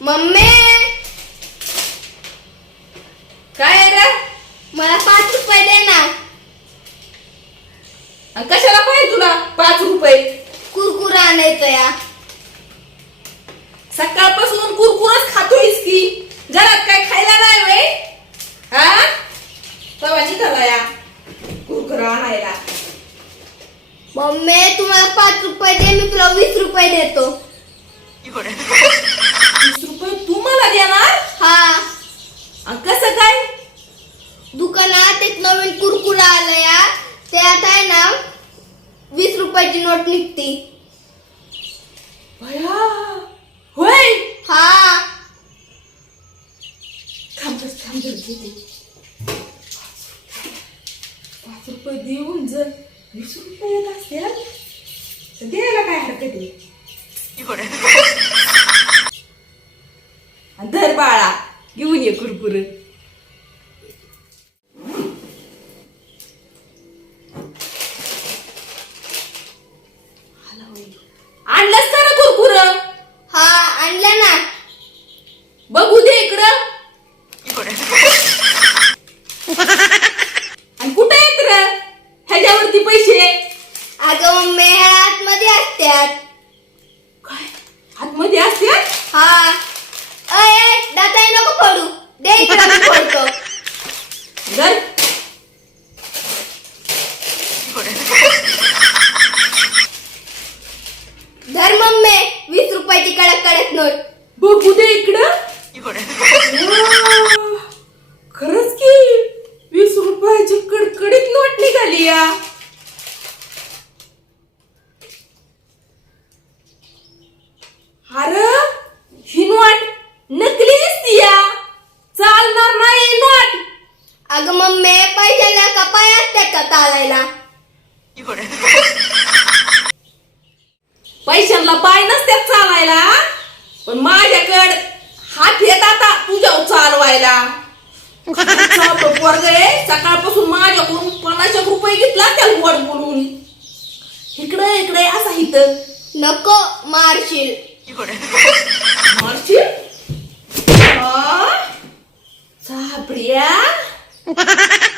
Mummy! काय रे? मला पाच रुपये दे ना. आणि कशाला पाहिजे तुला? पाच रुपये. कुरकुरा आणायचं या. सकाळपासून कुरकुरच खातोयस की? घरात काय खायला नाही वे हा? तवा निघाला या. कुरकुरा आणायला. मम्मी तुम्हाला पाच रुपये दे मी तुला वीस रुपये देतो वीस रुपये तू मला देणार हा आणि कसं काय दुकानात एक नवीन कुरकुरा आलं या. त्यात आहे ना वीस रुपयाची नोट निघती. भया. होय. हा. थांब बस, थांब जरा घेते. पाच रुपये देऊन जर वीस रुपये येत असतील तर द्यायला काय हरकत आहे? धर बाळा घेऊन ये कुरकुर. आणलंस का ना कुरकुर? हा आणलं ना. बघू दे इकडं आणि कुठे आहेत र ह्याच्यावरती पैसे अगं मम्मी ह्या आतमध्ये असत्यात काय आतमध्ये असतात हा अय दादा नको फोडू दे इकडं मी फोडतो घर धर मम्मी वीस रुपयाची कडक कडक नोट. बघू दे इकडं. खरंच की वीस रुपयाची कडकडीत नोट निघाली या. अरे ही नोट नकली दिसती या. चालणार नाही नोट. अगं मम्मी पैशाला का पाय असतात का चालायला सकाळपासून माझ्याकडून एक रुपये घेतला त्या गोड बोलून इकडे इकडे असा इथं. नको मारशील. मारशील? सापड्या?